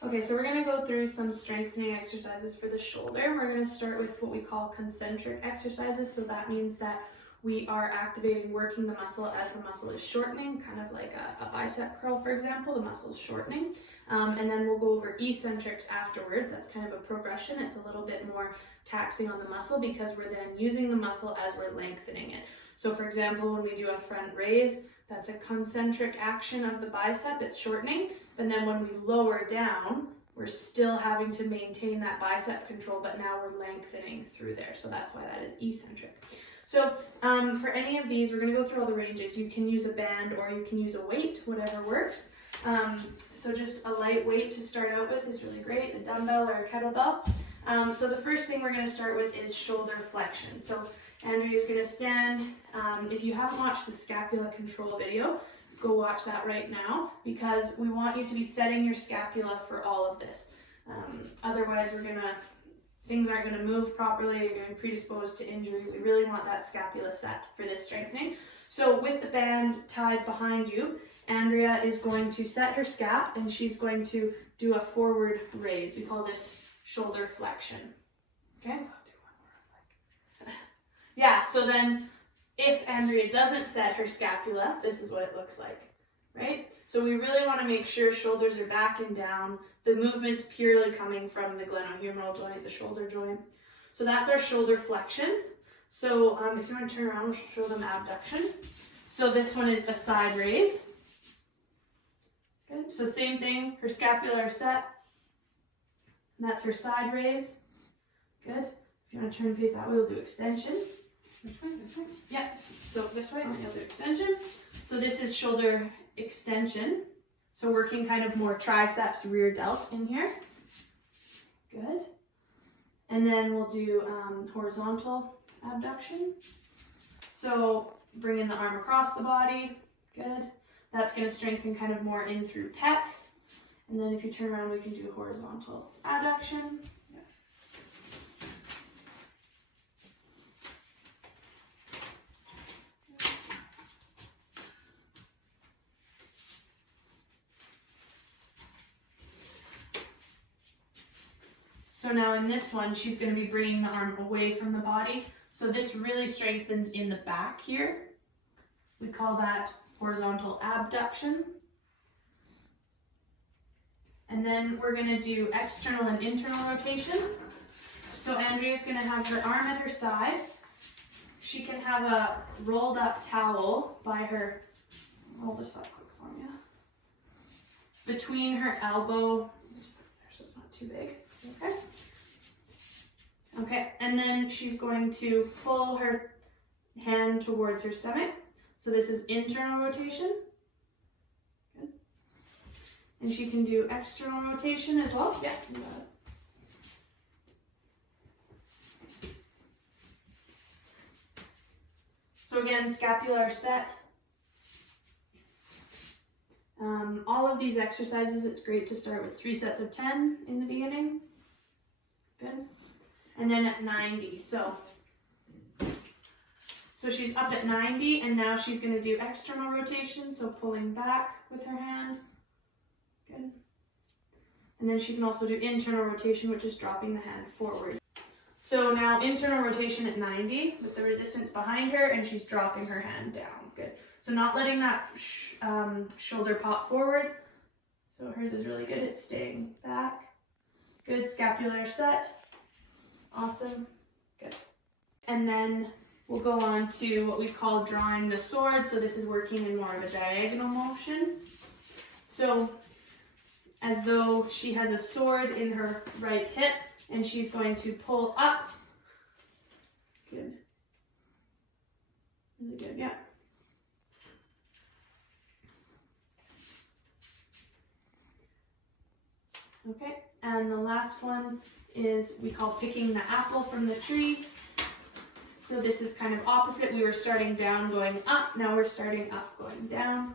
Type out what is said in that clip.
Okay, so we're going to go through some strengthening exercises for the shoulder. We're going to start with what we call concentric exercises. So that means that we are activating, working the muscle as the muscle is shortening, kind of like a bicep curl, for example, the muscle is shortening. And then we'll go over eccentrics afterwards. That's kind of a progression. It's a little bit more taxing on the muscle because we're then using the muscle as we're lengthening it. So for example, when we do a front raise, that's a concentric action of the bicep, it's shortening. And then when we lower down, we're still having to maintain that bicep control, but now we're lengthening through there. So that's why that is eccentric. So for any of these, we're going to go through all the ranges. You can use a band or you can use a weight, whatever works. So just a light weight to start out with is really great, a dumbbell or a kettlebell. So the first thing we're going to start with is shoulder flexion. So Andrea's going to stand. If you haven't watched the scapula control video, go watch that right now because we want you to be setting your scapula for all of this. Otherwise, things aren't going to move properly. You're going to be predisposed to injury. We really want that scapula set for this strengthening. So with the band tied behind you, Andrea is going to set her scap and she's going to do a forward raise. We call this shoulder flexion. Okay? Yeah, so then if Andrea doesn't set her scapula, this is what it looks like, right? So we really want to make sure shoulders are back and down. The movement's purely coming from the glenohumeral joint, the shoulder joint. So that's our shoulder flexion. So if you want to turn around, we'll show them abduction. So this one is a side raise. Good. So same thing, her scapula are set. And that's her side raise. Good. If you want to turn face that way, we'll do extension. Which way? This way? Yeah, so this way, and you'll do extension. So this is shoulder extension. So working kind of more triceps, rear delt in here. Good. And then we'll do horizontal abduction. So bringing the arm across the body. Good. That's going to strengthen kind of more in through pec. And then if you turn around, we can do horizontal adduction. So now in this one, she's going to be bringing the arm away from the body. So this really strengthens in the back here. We call that horizontal abduction. And then we're going to do external and internal rotation. So Andrea's going to have her arm at her side. She can have a rolled up towel by her, roll this up quick for you, between her elbow, so it's not too big. Okay. Okay, and then she's going to pull her hand towards her stomach. So this is internal rotation. Good. And she can do external rotation as well. Yeah, you got it. So again, scapular set. All of these exercises, it's great to start with 3 sets of 10 in the beginning. Good. And then at 90. So she's up at 90 and now she's going to do external rotation. So pulling back with her hand. Good. And then she can also do internal rotation, which is dropping the hand forward. So now internal rotation at 90 with the resistance behind her and she's dropping her hand down. Good. So not letting that shoulder pop forward. So hers is really good. It's staying back. Good. Scapular set. Awesome. Good. And then we'll go on to what we call drawing the sword. So this is working in more of a diagonal motion. So as though she has a sword in her right hip and she's going to pull up. Good. Really good. Yeah. Okay, and the last one is we call picking the apple from the tree. So this is kind of opposite. We were starting down, going up. Now we're starting up, going down.